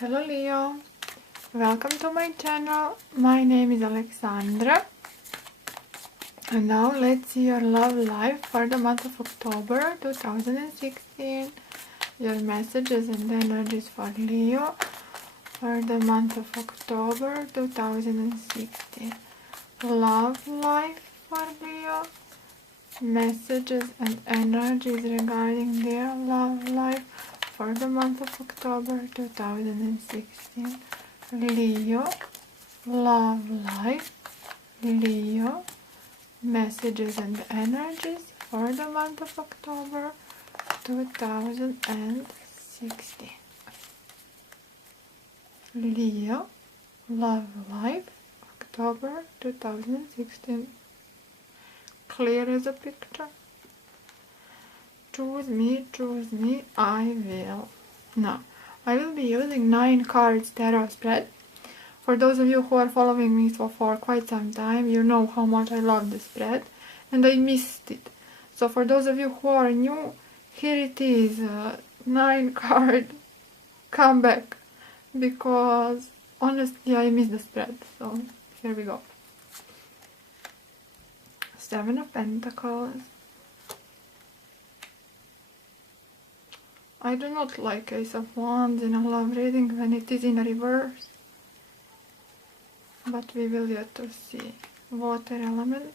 Hello Leo, welcome to my channel. My name is Alexandra, and now let's see your love life for the month of October 2016. Your messages and energies for Leo for the month of October 2016. Love life for Leo, messages and energies regarding their love life for the month of October 2016. Leo, love life. Leo, messages and energies for the month of October 2016. Leo, love life, October 2016. Clear as a picture. Choose me, I will. Now, I will be using 9 cards tarot spread. For those of you who are following me for quite some time, you know how much I love the spread, and I missed it. So for those of you who are new, here it is, 9 card comeback, because honestly I missed the spread, so here we go. 7 of Pentacles. I do not like Ace of Wands in a love reading when it is in reverse, but we will yet to see. Water element,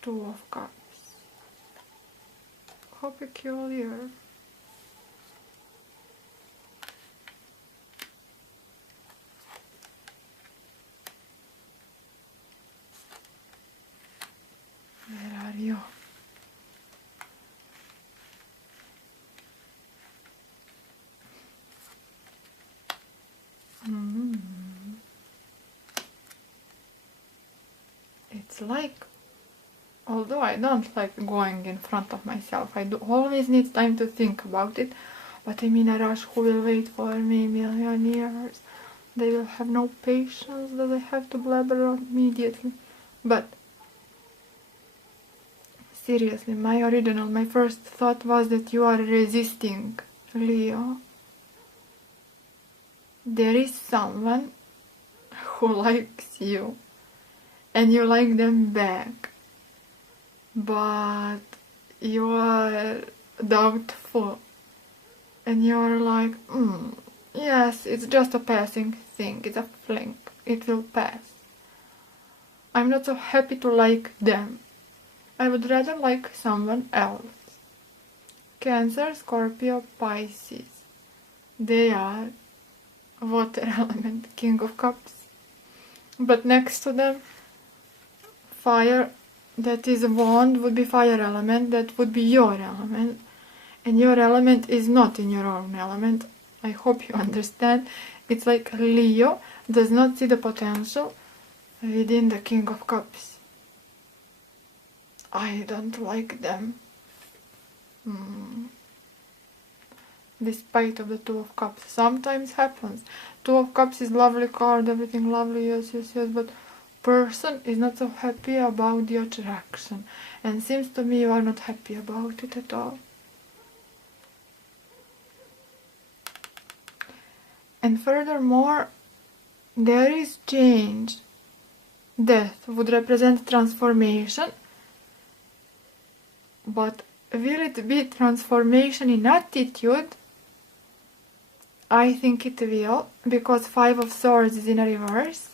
2 of Cups. How peculiar. Where are you? It's like, although I don't like going in front of myself, I do always need time to think about it, but I'm in a rush. Who will wait for me? Millionaires. They will have no patience that I have to blabber on immediately. But seriously, my first thought was that you are resisting, Leo. There is someone who likes you, and you like them back, but you are doubtful, and you're like, yes, it's just a passing thing, it's a fling, it will pass. I'm not so happy to like them. I would rather like someone else. Cancer, Scorpio, Pisces. They are water element, King of Cups. But next to them, fire, that is a wand, would be fire element, that would be your element. And your element is not in your own element. I hope you understand. It's like Leo does not see the potential within the King of Cups. I don't like them. Despite of the 2 of Cups. Sometimes happens. 2 of Cups is lovely card, everything lovely, yes, but person is not so happy about the attraction. And seems to me you are not happy about it at all. And furthermore, there is change. Death would represent transformation. But will it be transformation in attitude? I think it will, because 5 of Swords is in a reverse.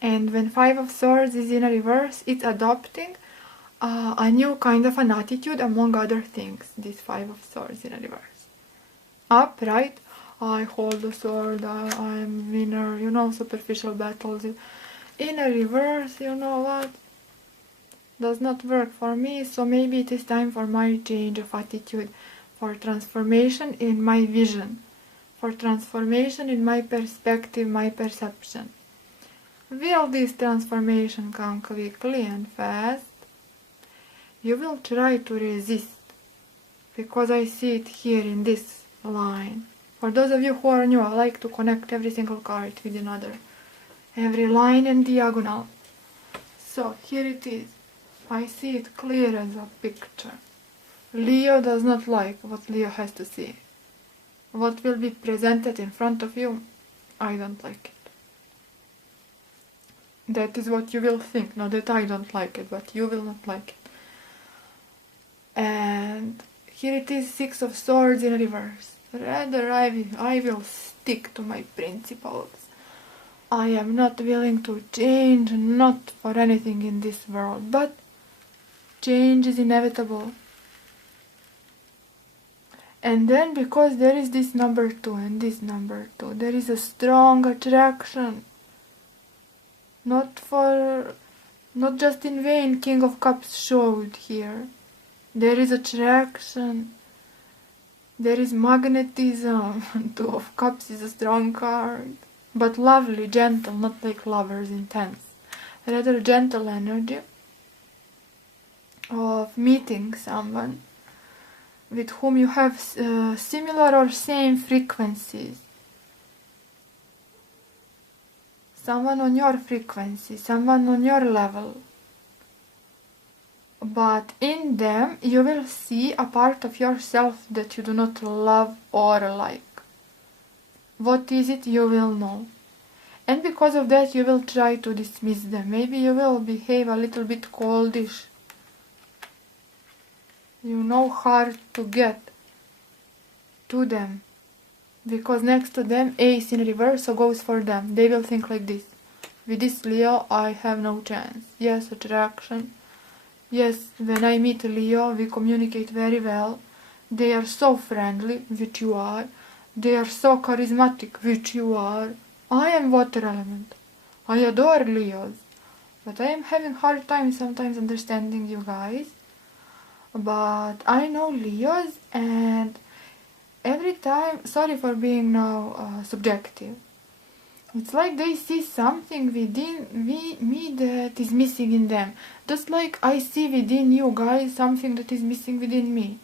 And when 5 of Swords is in a reverse, it's adopting a new kind of an attitude among other things. This 5 of Swords in a reverse. Upright, I hold the sword, I'm winner, you know, superficial battles. In a reverse, you know what? Does not work for me, so maybe it is time for my change of attitude, for transformation in my vision, for transformation in my perspective, my perception. Will this transformation come quickly and fast? You will try to resist, because I see it here in this line. For those of you who are new, I like to connect every single card with another, every line and diagonal. So here it is. I see it clear as a picture. Leo does not like what Leo has to see. what will be presented in front of you, I don't like it. That is what you will think, not that I don't like it, but you will not like it. And here it is, Six of Swords in reverse. Rather I will stick to my principles. I am not willing to change, not for anything in this world, but change is inevitable. And then because there is this number 2 and this number 2, there is a strong attraction. Not just in vain King of Cups showed here. There is attraction. There is magnetism. Two of Cups is a strong card. But lovely, gentle, not like lovers, intense. Rather gentle energy of meeting someone with whom you have similar or same frequencies. Someone on your frequency, someone on your level. But in them you will see a part of yourself that you do not love or like. What is it, you will know. And because of that you will try to dismiss them. Maybe you will behave a little bit coldish. You know, hard to get to them. Because next to them, Ace in reverse, so goes for them. They will think like this. With this Leo, I have no chance. Yes, attraction. Yes, when I meet Leo, we communicate very well. They are so friendly, which you are. They are so charismatic, which you are. I am water element. I adore Leos. But I am having hard time sometimes understanding you guys. But I know Leos, and every time, sorry for being now subjective, it's like they see something within me that is missing in them. Just like I see within you guys something that is missing within me.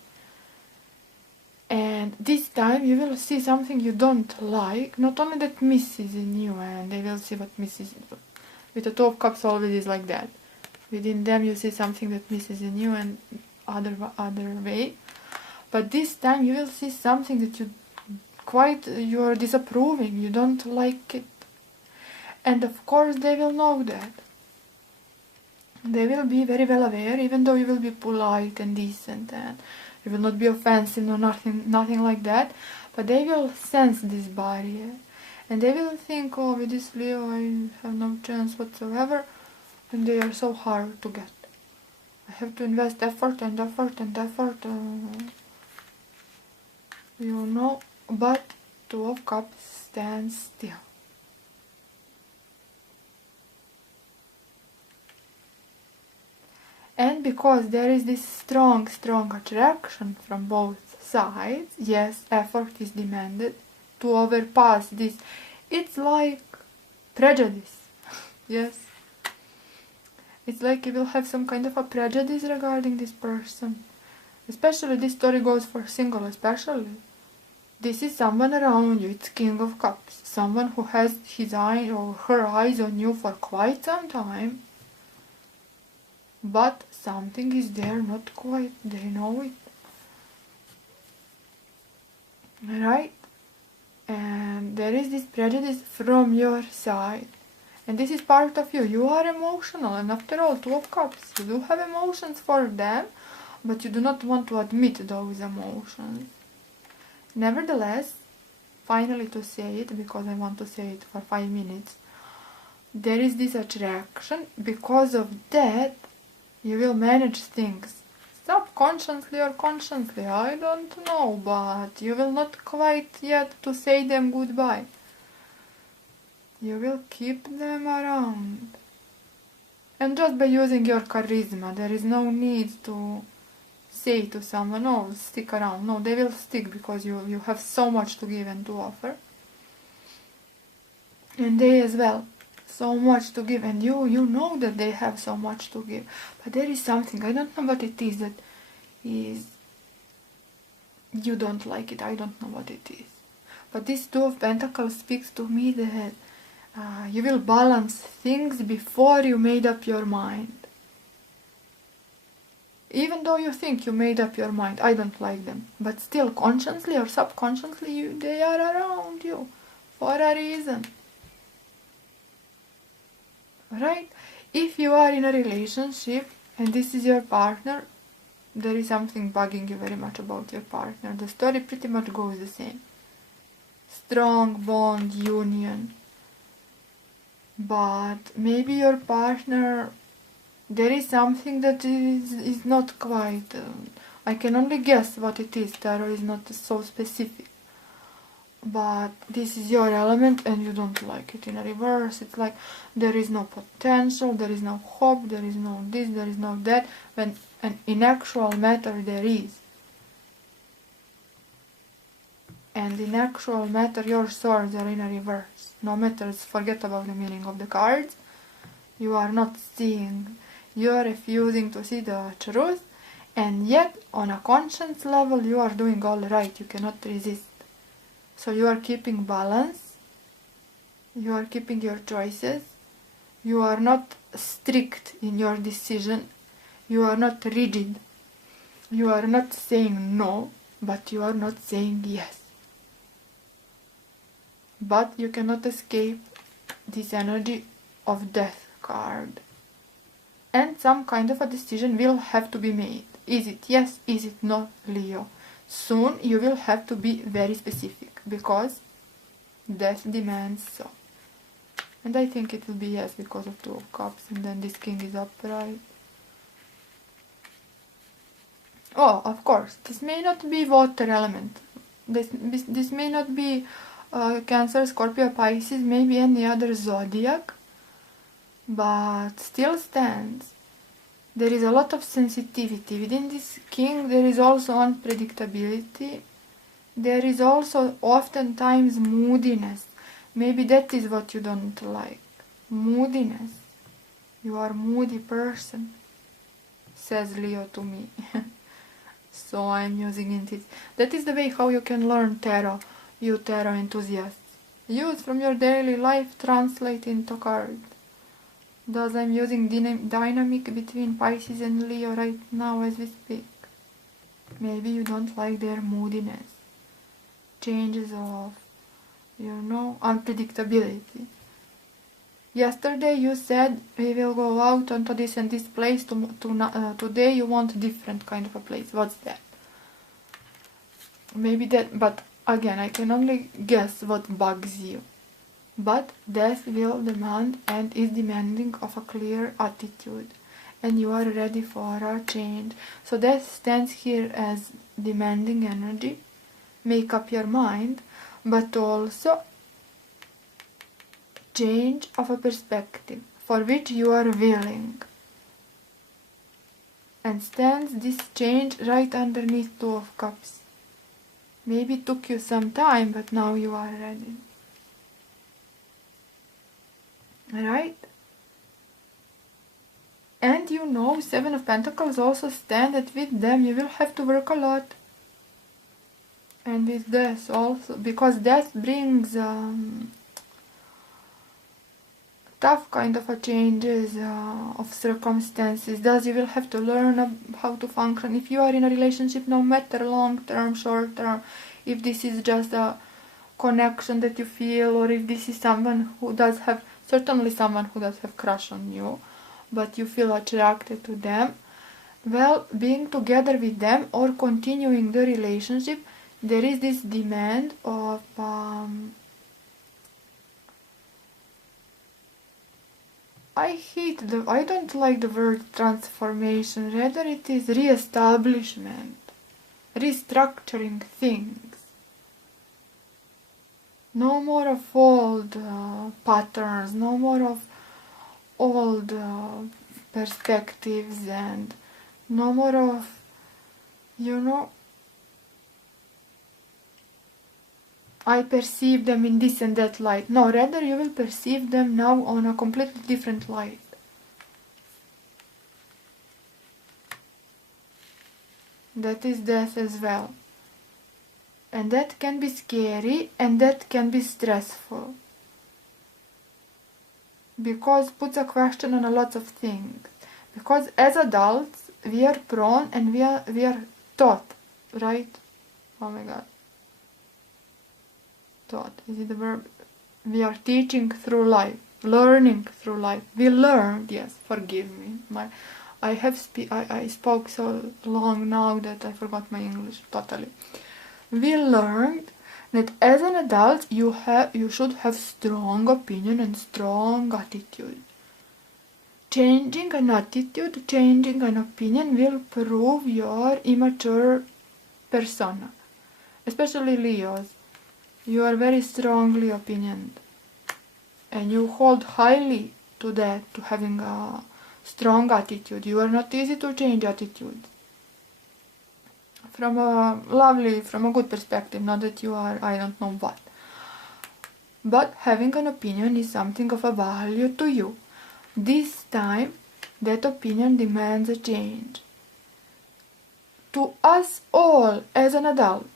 And this time you will see something you don't like, not only that misses in you, and they will see what misses. With the Two of Cups always is like that. Within them you see something that misses in you and other way. But this time you will see something that you are disapproving, you don't like it. And of course they will know that. They will be very well aware, even though you will be polite and decent and you will not be offensive, no, nothing like that. But they will sense this barrier. And they will think, oh, with this Leo I have no chance whatsoever. And they are so hard to get. I have to invest effort and effort and effort. You know, but Two of Cups stands still. And because there is this strong attraction from both sides, yes, effort is demanded to overpass this. It's like prejudice, yes. It's like you will have some kind of a prejudice regarding this person. Especially this story goes for single, especially. This is someone around you, it's King of Cups. Someone who has his eye or her eyes on you for quite some time. But something is there, not quite, they know it. Right? And there is this prejudice from your side. And this is part of you. You are emotional, and after all, Two of Cups. You do have emotions for them, but you do not want to admit those emotions. Nevertheless, finally to say it, because I want to say it for 5 minutes, there is this attraction. Because of that, you will manage things. Subconsciously or consciously, I don't know, but you will not quite yet to say them goodbye. You will keep them around. And just by using your charisma, there is no need to say to someone, no, stick around. No, they will stick because you have so much to give and to offer. And they as well. So much to give, and you know that they have so much to give, but there is something, I don't know what it is, that is, you don't like it, I don't know what it is, but this Two of Pentacles speaks to me that you will balance things before you made up your mind. Even though you think you made up your mind, I don't like them, but still consciously or subconsciously they are around you for a reason. Right? If you are in a relationship and this is your partner, there is something bugging you very much about your partner. The story pretty much goes the same. Strong bond, union. But maybe your partner, there is something that is not quite... I can only guess what it is. Tarot is not so specific. But this is your element and you don't like it in a reverse. It's like there is no potential, there is no hope, there is no this, there is no that, when in actual matter there is. And in actual matter your swords are in a reverse. No matter, forget about the meaning of the cards. You are not seeing, you are refusing to see the truth, and yet on a conscience level you are doing all right, you cannot resist. So you are keeping balance, you are keeping your choices, you are not strict in your decision, you are not rigid, you are not saying no, but you are not saying yes. But you cannot escape this energy of death card. And some kind of a decision will have to be made. Is it yes, is it no, Leo? Soon you will have to be very specific, because death demands so. And I think it will be yes because of 2 of Cups, and then this King is upright. Oh, of course, this may not be water element. This may not be Cancer, Scorpio, Pisces, maybe any other zodiac, but still stands. There is a lot of sensitivity. Within this King there is also unpredictability. There is also oftentimes moodiness. Maybe that is what you don't like. Moodiness. You are a moody person, says Leo to me. So I'm using it. That is the way how you can learn tarot, you tarot enthusiasts. Use from your daily life, translate into cards. Thus I'm using dynamic between Pisces and Leo right now as we speak. Maybe you don't like their moodiness, changes of, unpredictability. Yesterday you said we will go out onto this and this place. Today you want a different kind of a place. What's that? Maybe that, but again, I can only guess what bugs you. But death will demand and is demanding of a clear attitude, and you are ready for a change. So death stands here as demanding energy, make up your mind, but also change of a perspective for which you are willing. And stands this change right underneath 2 of Cups. Maybe it took you some time, but now you are ready. Right? And 7 of Pentacles also stand that with them you will have to work a lot. And with death also, because death brings tough kind of a changes of circumstances. Thus you will have to learn how to function. If you are in a relationship, no matter long term, short term, if this is just a connection that you feel, or if this is someone who does have, certainly someone who does have crush on you, but you feel attracted to them, well, being together with them or continuing the relationship, there is this demand of I don't like the word transformation, rather it is re-establishment, restructuring things. No more of old patterns, no more of old perspectives, and no more of, I perceive them in this and that light. No, rather you will perceive them now on a completely different light. That is death as well. And that can be scary, and that can be stressful. Because puts a question on a lot of things. Because as adults, we are prone and we are taught, right? Oh my god. Taught, is it the verb? We are teaching through life, learning through life. We learned, yes, forgive me. I spoke so long now that I forgot my English totally. We learned that as an adult you should have strong opinion and strong attitude. Changing an attitude, changing an opinion will prove your immature persona. Especially Leos. You are very strongly opinioned. And you hold highly to that, to having a strong attitude. You are not easy to change attitude. From a good perspective, not that you are, I don't know what. But having an opinion is something of a value to you. This time, that opinion demands a change. To us all, as an adult,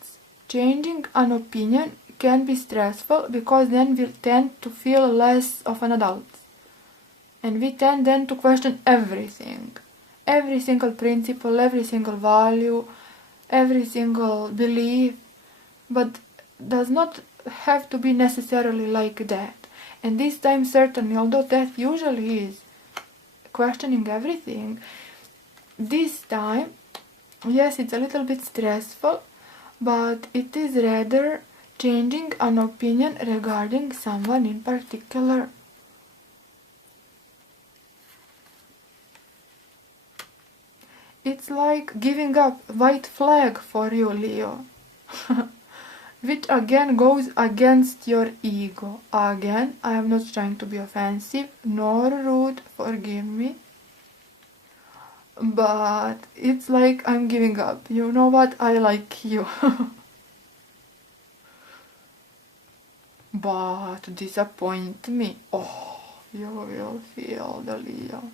changing an opinion can be stressful because then we tend to feel less of an adult. And we tend then to question everything. Every single principle, every single value, every single belief. But does not have to be necessarily like that. And this time certainly, although that usually is questioning everything, this time, yes, it's a little bit stressful, but it is rather changing an opinion regarding someone in particular. It's like giving up white flag for you, Leo. Which again goes against your ego. Again, I am not trying to be offensive nor rude, forgive me. But it's like I'm giving up. You know what? I like you. But disappoint me. Oh, you will feel the Leo.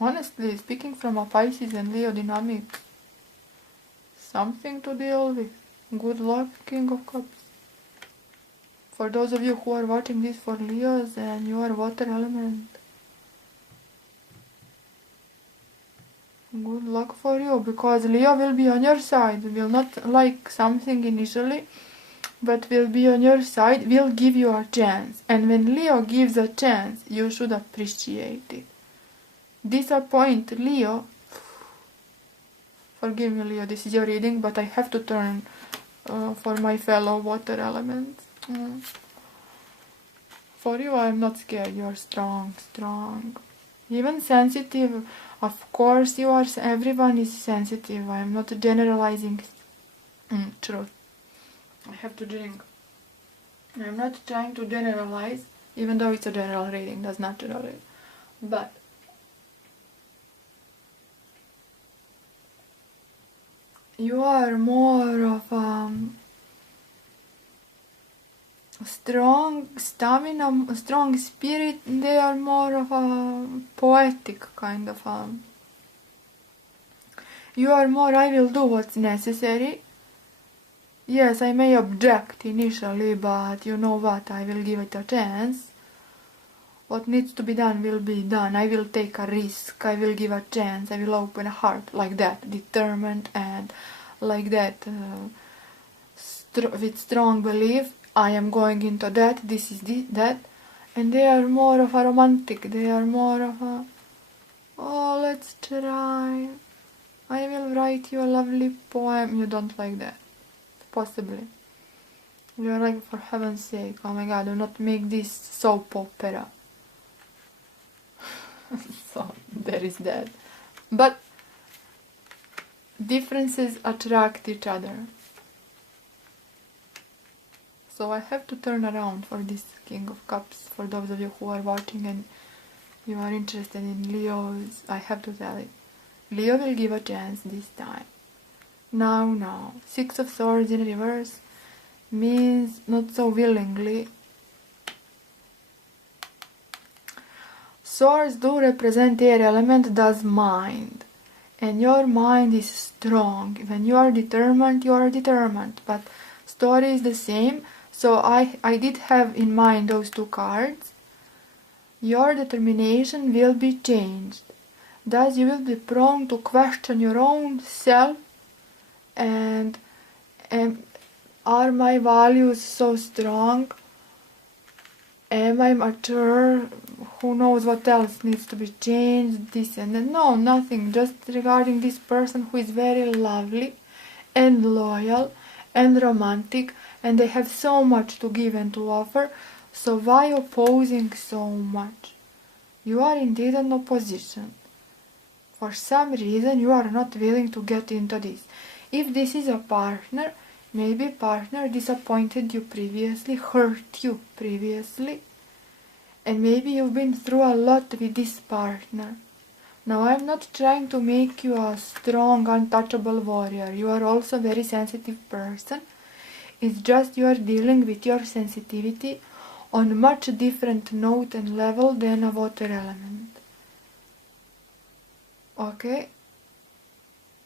Honestly, speaking from a Pisces and Leo dynamic, something to deal with. Good luck, King of Cups. For those of you who are watching this for Leos and you are water element, good luck for you, because Leo will be on your side, will not like something initially, but will be on your side, will give you a chance. And when Leo gives a chance, you should appreciate it. Disappoint Leo. Forgive me, Leo, this is your reading, but I have to turn for my fellow water elements. For you, I am not scared. You are strong, strong. Even sensitive. Of course, you are. Everyone is sensitive. I am not generalizing. Truth. I have to drink. I am not trying to generalize, even though it's a general reading. That's not general. But you are more of a strong stamina, strong spirit. They are more of a poetic kind of you are more, I will do what's necessary. Yes, I may object initially, but you know what, I will give it a chance. What needs to be done will be done. I will take a risk, I will give a chance, I will open a heart, like that, determined and like that, with strong belief. I am going into that, this is that. And they are more of a romantic, they are more of a, oh, let's try, I will write you a lovely poem. You don't like that, possibly. You are like, for heaven's sake, oh my god, do not make this soap opera. So, there is that. But differences attract each other. So I have to turn around for this King of Cups. For those of you who are watching and you are interested in Leos, I have to tell it. Leo will give a chance this time. Now. Six of Swords in reverse means not so willingly. Swords do represent air element, does mind. And your mind is strong. When you are determined, you are determined. But story is the same. So I did have in mind those two cards. your determination will be changed. Thus you will be prone to question your own self and are my values so strong? Am I mature? Who knows what else needs to be changed, this and that. No, nothing, just regarding this person who is very lovely and loyal and romantic, and they have so much to give and to offer. So why opposing so much? You are indeed in opposition. For some reason you are not willing to get into this. If this is a partner, maybe partner disappointed you previously, hurt you previously, and maybe you've been through a lot with this partner. Now I'm not trying to make you a strong, untouchable warrior. You are also a very sensitive person. It's just you are dealing with your sensitivity on a much different note and level than a water element. Okay?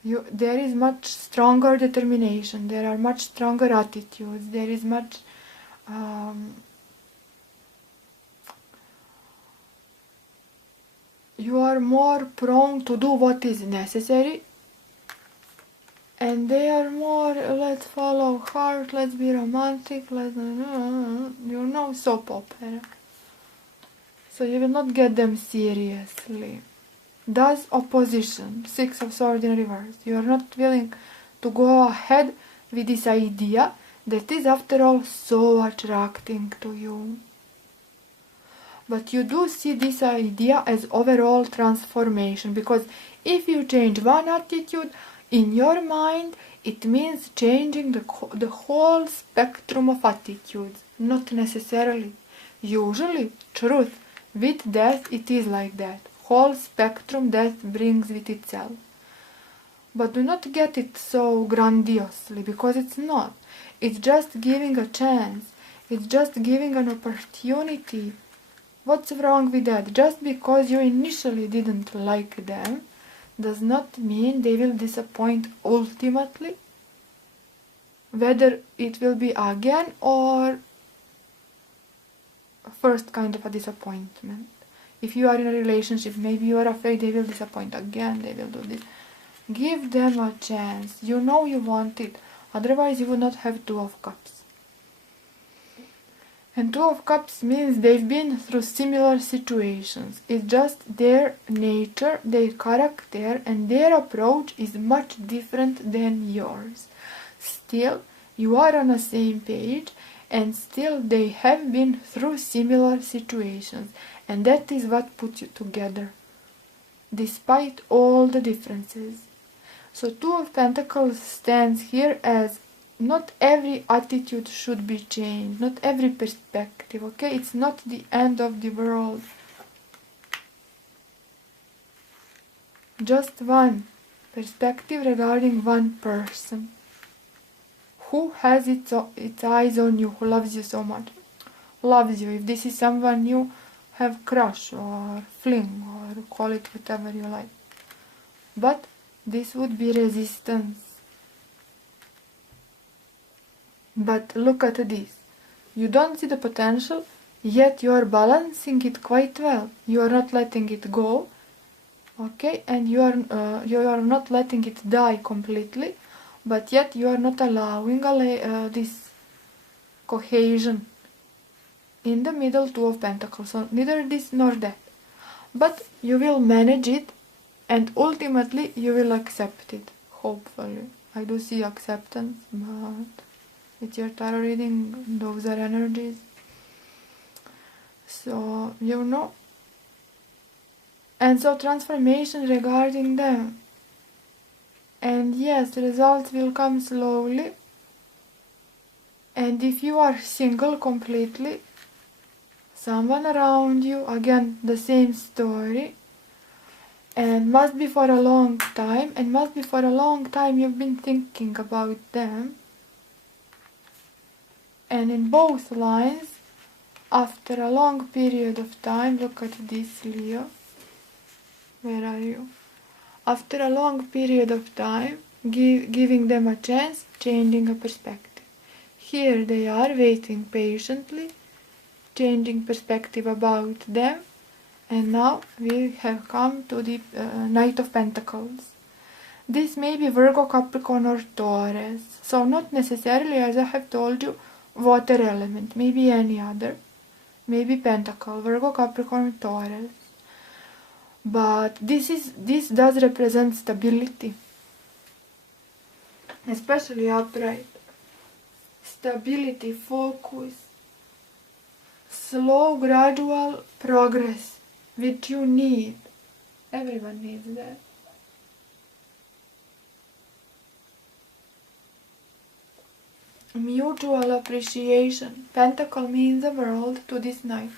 There is much stronger determination, there are much stronger attitudes, there is much you are more prone to do what is necessary, and they are more, let's follow heart, let's be romantic, soap opera. So you will not get them seriously. Thus opposition, Six of Swords in reverse. You are not willing to go ahead with this idea that is after all so attracting to you. But you do see this idea as overall transformation, because if you change one attitude in your mind, it means changing the whole spectrum of attitudes. Not necessarily. Usually, truth, with death it is like that. Whole spectrum death brings with itself. But do not get it so grandiosely, because it's not. It's just giving a chance. It's just giving an opportunity. What's wrong with that? Just because you initially didn't like them does not mean they will disappoint ultimately. Whether it will be again or first kind of a disappointment. If you are in a relationship, maybe you are afraid they will disappoint again, they will do this. Give them a chance. You know you want it. Otherwise you would not have Two of Cups. And Two of Cups means they've been through similar situations. It's just their nature, their character, and their approach is much different than yours. Still, you are on the same page, and still they have been through similar situations. And that is what puts you together, despite all the differences. So Two of Pentacles stands here as not every attitude should be changed, not every perspective, okay? It's not the end of the world. Just one perspective regarding one person who has its eyes on you, who loves you so much. Loves you. If this is someone you have crush or fling or call it whatever you like. But this would be resistance. But look at this. You don't see the potential, yet you are balancing it quite well. You are not letting it go, okay? And you are not letting it die completely, but yet you are not allowing this cohesion. In the middle, Two of Pentacles, so neither this nor that. But you will manage it, and ultimately you will accept it, hopefully. I do see acceptance, but with your tarot reading, those are energies. So, you know. And so transformation regarding them. And yes, results will come slowly. And if you are single completely, someone around you, again, the same story. And must be for a long time. And must be for a long time you've been thinking about them. And in both lines, after a long period of time, look at this, Leo. Where are you? After a long period of time, giving them a chance, changing a perspective. Here they are waiting patiently, changing perspective about them, And now we have come to the Knight of Pentacles. This may be Virgo, Capricorn or Taurus. So not necessarily, as I have told you, water element. Maybe any other. Maybe Pentacle, Virgo, Capricorn, Taurus. But this does represent stability. Especially upright. Stability, focus. Slow, gradual progress, which you need. Everyone needs that. Mutual appreciation. Pentacle means the world to this knight.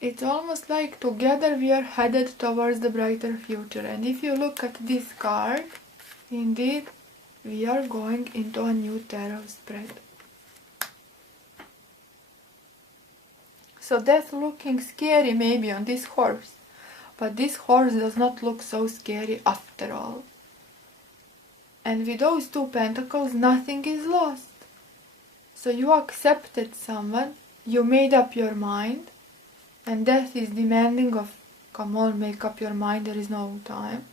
It's almost like together we are headed towards the brighter future. And if you look at this card, indeed, we are going into a new tarot spread. So that's looking scary maybe on this horse. But this horse does not look so scary after all. And with those two pentacles, nothing is lost. So you accepted someone, you made up your mind, and death is demanding of, come on, make up your mind, there is no time.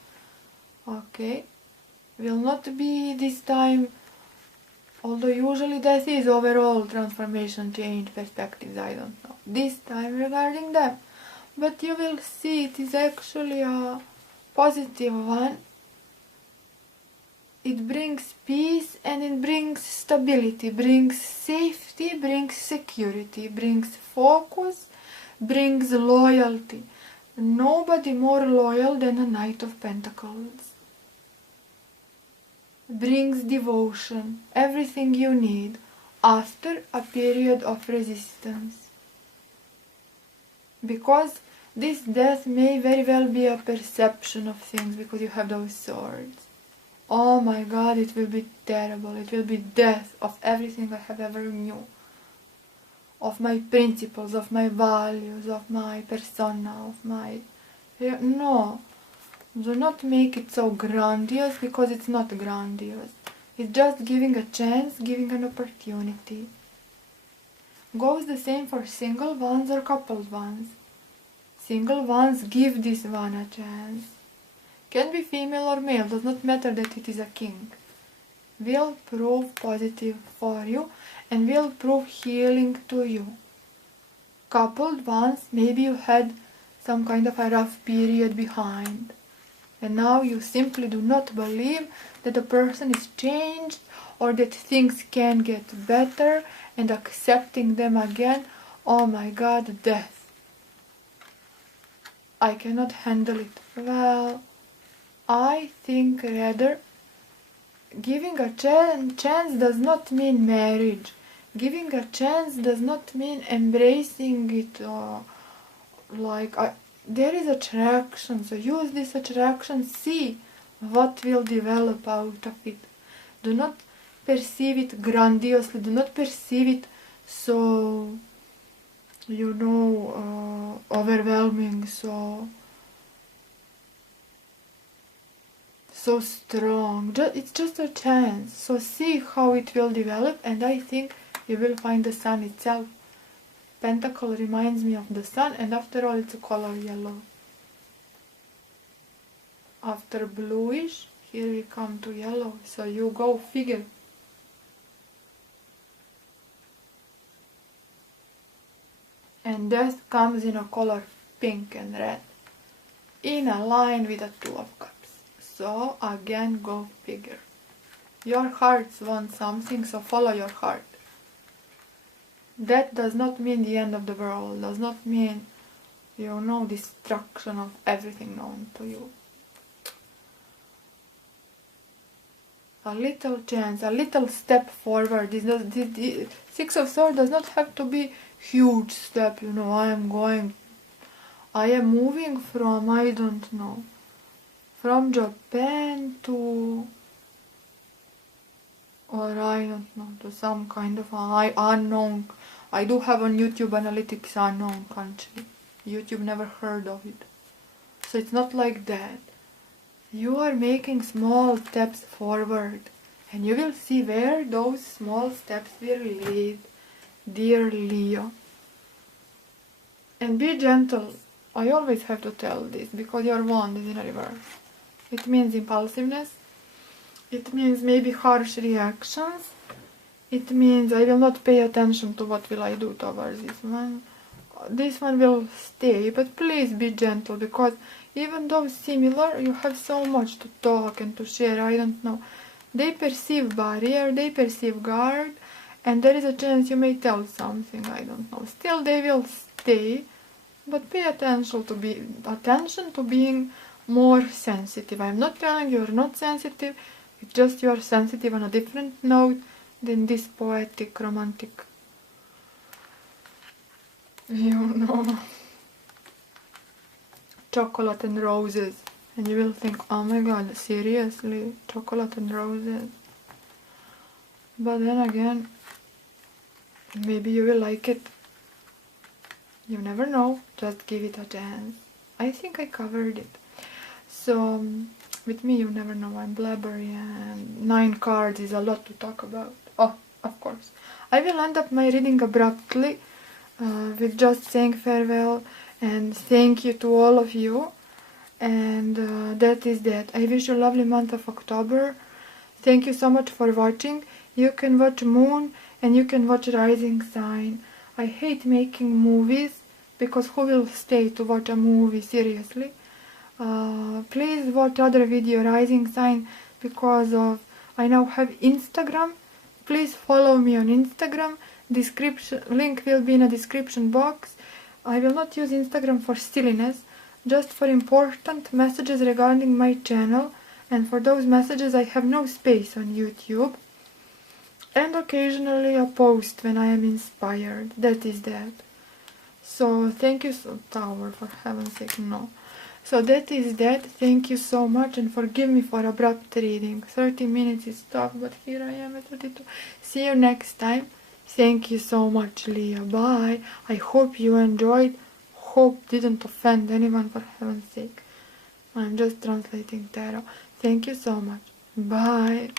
Okay, will not be this time, although usually death is overall transformation, change, perspectives, I don't know. This time regarding them. But you will see it is actually a positive one. It brings peace and it brings stability, brings safety, brings security, brings focus, brings loyalty. Nobody more loyal than a Knight of Pentacles. Brings devotion, everything you need after a period of resistance. Because this death may very well be a perception of things because you have those swords. Oh my God, it will be terrible. It will be death of everything I have ever knew. Of my principles, of my values, of my persona, of my... No. Do not make it so grandiose because it's not grandiose. It's just giving a chance, giving an opportunity. Goes the same for single ones or coupled ones. Single ones give this one a chance. Can be female or male, does not matter that it is a king. Will prove positive for you and will prove healing to you. Coupled ones, maybe you had some kind of a rough period behind. And now you simply do not believe that the person is changed or that things can get better, and accepting them again. Oh my God, death. I cannot handle it. Well, I think rather giving a chance does not mean marriage. Giving a chance does not mean embracing it there is attraction, so use this attraction, see what will develop out of it. Do not perceive it grandiosely, do not perceive it so, overwhelming, so strong. It's just a chance, so see how it will develop, and I think you will find the sun itself. Pentacle reminds me of the sun, and after all it's a color yellow. After bluish, here we come to yellow, so you go figure. And death comes in a color pink and red, in a line with a Two of Cups. So again, go figure. Your hearts want something, so follow your heart. That does not mean the end of the world, does not mean, destruction of everything known to you. A little chance, a little step forward. The Six of Swords does not have to be huge step, I am moving from, I don't know, from Japan to, or I don't know, to some kind of unknown. I do have on YouTube analytics unknown country. YouTube never heard of it. So it's not like that. You are making small steps forward, and you will see where those small steps will lead, dear Leo. And be gentle. I always have to tell this because your wand is in a reverse. It means impulsiveness. It means maybe harsh reactions. It means I will not pay attention to what will I do towards this one. This one will stay, but please be gentle, because even though similar, you have so much to talk and to share. I don't know. They perceive barrier, they perceive guard, and there is a chance you may tell something, I don't know. Still they will stay, but pay attention to being more sensitive. I'm not telling you're not sensitive, it's just you're sensitive on a different note than this poetic, romantic, chocolate and roses. And you will think, oh my god, seriously, chocolate and roses? But then again, maybe you will like it. You never know, just give it a chance. I think I covered it. So, with me, you never know, I'm blabbery, and 9 cards is a lot to talk about. Oh, of course. I will end up my reading abruptly, with just saying farewell and thank you to all of you. And that is that. I wish you a lovely month of October. Thank you so much for watching. You can watch Moon and you can watch Rising Sign. I hate making movies because who will stay to watch a movie, seriously? Please watch other video, Rising Sign, because of I now have Instagram. Please follow me on Instagram. Link will be in a description box. I will not use Instagram for silliness, just for important messages regarding my channel, and for those messages I have no space on YouTube. And occasionally a post when I am inspired. That is that. So thank you Tower, for heaven's sake, no. So that is that. Thank you so much, and forgive me for abrupt reading. 30 minutes is tough, but here I am at 32. See you next time. Thank you so much, Leah. Bye. I hope you enjoyed. Hope didn't offend anyone, for heaven's sake. I'm just translating tarot. Thank you so much. Bye.